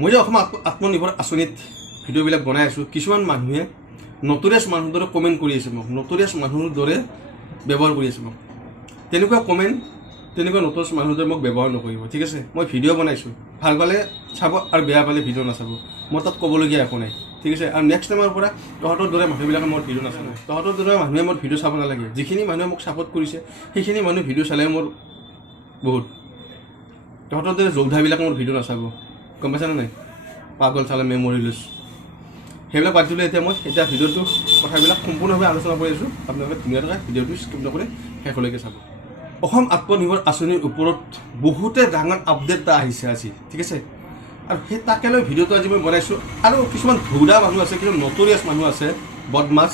মই যে অসম আত্মনিৰ্ভৰ আঁচনিত ভিডিঅ'বিলাক বনাই আছোঁ, কিছুমান মানুহে নটৰিয়াছ মানুহৰ দৰে কমেণ্ট কৰি আছে মোক, নটৰিয়াছ মানুহৰ দৰে ব্যৱহাৰ কৰি আছে মোক। তেনেকুৱা কমেণ্ট, তেনেকুৱা নটৰিয়াছ মানুহৰ দৰে মোক ব্যৱহাৰ নকৰিব, ঠিক আছে? মই ভিডিঅ' বনাইছোঁ, ভাল পালে চাব আৰু বেয়া পালে ভিডিঅ' নাচাব, মোৰ তাত ক'বলগীয়া একো নাই, ঠিক আছে? আৰু নেক্সট টাইমৰ পৰা তহঁতৰ দৰে মানুহবিলাকে মোৰ ভিডিঅ' নাচাব, তহঁতৰ দৰে মানুহে মোৰ ভিডিঅ' চাব নালাগে। যিখিনি মানুহে মোক ছাপোৰ্ট কৰিছে সেইখিনি মানুহে ভিডিঅ' চালে মোৰ বহুত, তহঁতৰ দৰে যোদ্ধাবিলাকে মোৰ ভিডিঅ' নাচাব, গম পাইছানে নাই? পাগল চালে মেমৰিলেছ সেইবিলাক বাদ দিলে। এতিয়া মই ভিডিঅ'টো কথাবিলাক সম্পূৰ্ণভাৱে আলোচনা কৰি আছোঁ, আপোনালোকে ধুনীয়াকৈ ভিডিঅ'টো স্কিপ নকৰি শেষলৈকে চাব। অসম আত্মনিৰ্ভৰ আঁচনিৰ ওপৰত বহুতে ডাঙৰ আপডেট এটা আহিছে আজি, ঠিক আছে? আৰু সেই তাকে লৈ ভিডিঅ'টো আজি মই বনাইছোঁ। আৰু কিছুমান ধৌৰা মানুহ আছে, কিছুমান নটৰিয়াছ মানুহ আছে, বদমাছ,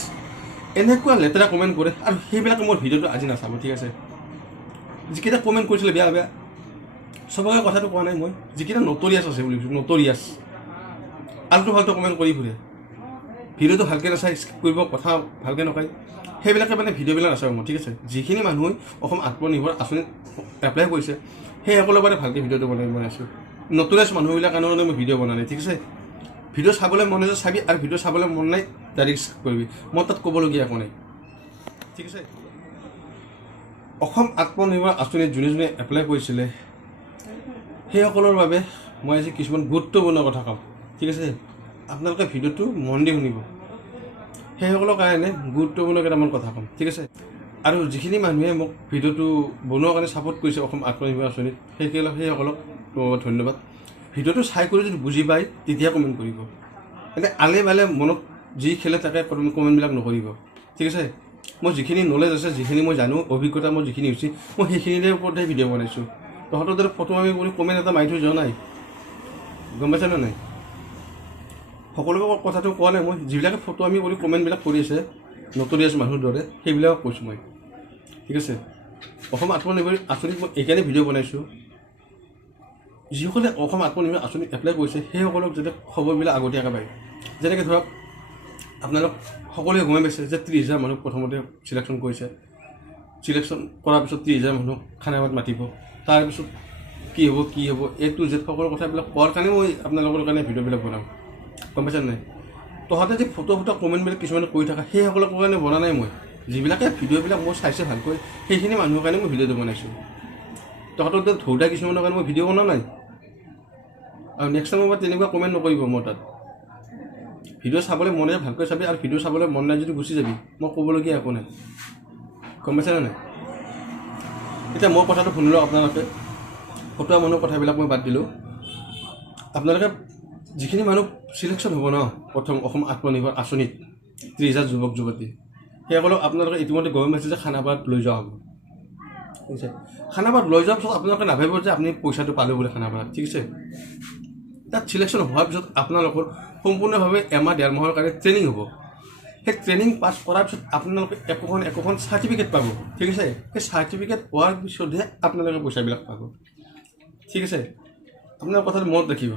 এনেকুৱা লেতেৰা কমেণ্ট কৰে, আৰু সেইবিলাকে মোৰ ভিডিঅ'টো আজি নাচাব, ঠিক আছে? যিকেইটা কমেণ্ট কৰিছিলে বেয়া বেয়া, চবকে কথাটো কোৱা নাই মই, যিকেইটা নটৰিয়াছ আছে বুলি কৈছোঁ, নটৰিয়াছ আল্টু ফাল্টু কমেণ্ট কৰি ফুৰে, ভিডিঅ'টো ভালকৈ নাচাই, স্কিপ কৰিব, কথা ভালকৈ নকয়, সেইবিলাকে মানে ভিডিঅ'বিলাক নাচাব মই, ঠিক আছে? যিখিনি মানুহে অসম আত্মনিৰ্ভৰ আঁচনিত এপ্লাই কৰিছে সেইসকলৰ বাবে ভালকৈ ভিডিঅ'টো বনাইছোঁ। নটৰিয়াছ মানুহবিলাক কাৰণে মই ভিডিঅ' বনা নাই, ঠিক আছে? ভিডিঅ' চাবলৈ মন আছে চাবি, আৰু ভিডিঅ' চাবলৈ মন নাই ডাইৰেক্ট স্কিপ কৰিবি, মই তাত ক'বলগীয়া একো নাই, ঠিক আছে? অসম আত্মনিৰ্ভৰ আঁচনিত যোনে যোনে এপ্লাই কৰিছিলে সেইসকলৰ বাবে মই আজি কিছুমান গুৰুত্বপূৰ্ণ কথা ক'ম, ঠিক আছে? আপোনালোকে ভিডিঅ'টো মন দি শুনিব, সেইসকলৰ কাৰণে গুৰুত্বপূৰ্ণ কেইটামান কথা ক'ম, ঠিক আছে? আৰু যিখিনি মানুহে মোক ভিডিঅ'টো বনোৱাৰ কাৰণে ছাপোৰ্ট কৰিছে অসম আত্মনিৰ্ভৰ আঁচনিত, সেইসকলক ধন্যবাদ। ভিডিঅ'টো চাই কৰি যদি বুজি পায় তেতিয়া কমেণ্ট কৰিব, এনে আলে বালে মনত যি খেলে তাকে কমেণ্টবিলাক নকৰিব, ঠিক আছে? মই যিখিনি নলেজ আছে, যিখিনি মই জানো, অভিজ্ঞতা মোৰ যিখিনি হৈছে, মই সেইখিনিৰে ওপৰতহে ভিডিঅ' বনাইছোঁ। তহঁতৰ দৰে ফটো আমি কৰি কমেণ্ট এটা মাৰি থৈ যোৱা নাই, গম পাইছানে নাই? সকলোকে কথাটো কোৱা নাই মই, যিবিলাকে ফটো আমি কৰি কমেণ্টবিলাক কৰি আছে নটৰিয়াছ মানুহৰ দৰে, সেইবিলাকক কৈছোঁ মই, ঠিক আছে? অসম আত্মনিৰ্ভৰ আঁচনিত মই এইকাৰণে ভিডিঅ' বনাইছোঁ, যিসকলে অসম আত্মনিৰ্ভৰ আঁচনিত এপ্লাই কৰিছে সেইসকলক যাতে খবৰবিলাক আগতীয়াকৈ পায়। যেনেকৈ ধৰক আপোনালোক সকলোৱে গমে পাইছে যে 30,000 মানুহ প্ৰথমতে চিলেকশ্যন কৰিছে, চিলেকশ্যন কৰাৰ পিছত 30,000 মানুহক খানাপাৰাত মাতিব, তাৰপিছত কি হ'ব A to Z সকলো কথাবিলাক কোৱাৰ কাৰণে মই আপোনালোকৰ কাৰণে ভিডিঅ'বিলাক বনাওঁ, গম পাইছে নাই? তহঁতে যে ফটো কমেণ্টবিলাক কিছুমানে কৰি থকা সেইসকলৰ কাৰণে বনা নাই মই, যিবিলাকে ভিডিঅ'বিলাক মই চাইছে ভালকৈ সেইখিনি মানুহৰ কাৰণে মই ভিডিঅ'টো বনাইছোঁ। তহঁতৰ ধৌদা কিছুমানৰ কাৰণে মই ভিডিঅ' বনোৱা নাই, আৰু নেক্সট টাইমৰ পৰা তেনেকুৱা কমেণ্ট নকৰিব মোৰ তাত। ভিডিঅ' চাবলৈ মনে ভালকৈ চাবি, আৰু ভিডিঅ' চাবলৈ মন নাই যদি গুচি যাবি, মই ক'বলগীয়া একো নাই, গম পাইছেনে নাই? এতিয়া মই কথাটো শুনিলোঁ, আপোনালোকে ফটোৱা মানুহৰ কথাবিলাক মই বাদ দিলোঁ। আপোনালোকে যিখিনি মানুহ চিলেকশ্যন হ'ব ন প্ৰথম অসম আত্মনিৰ্ভৰ আঁচনিত 30,000 যুৱক যুৱতী, সেইসকলক আপোনালোকে ইতিমধ্যে গম পাইছে যে খানাপাৰাত লৈ যোৱা হ'ব, ঠিক আছে? খানাপাৰাত লৈ যোৱাৰ পিছত আপোনালোকে নাভাবিব যে আপুনি পইচাটো পালোঁ বুলি খানাপাৰাত, ঠিক আছে? তাত চিলেকশ্যন হোৱাৰ পিছত আপোনালোকৰ সম্পূৰ্ণভাৱে এমাহ 1.5 মাহৰ কাৰণে ট্ৰেইনিং হ'ব। সেই ট্ৰেইনিং পাছ কৰাৰ পিছত আপোনালোকে একোখন চাৰ্টিফিকেট পাব, ঠিক আছে? সেই চাৰ্টিফিকেট পোৱাৰ পিছতহে আপোনালোকে পইচাবিলাক পাব, ঠিক আছে? আপোনাৰ কথাটো মনত ৰাখিব।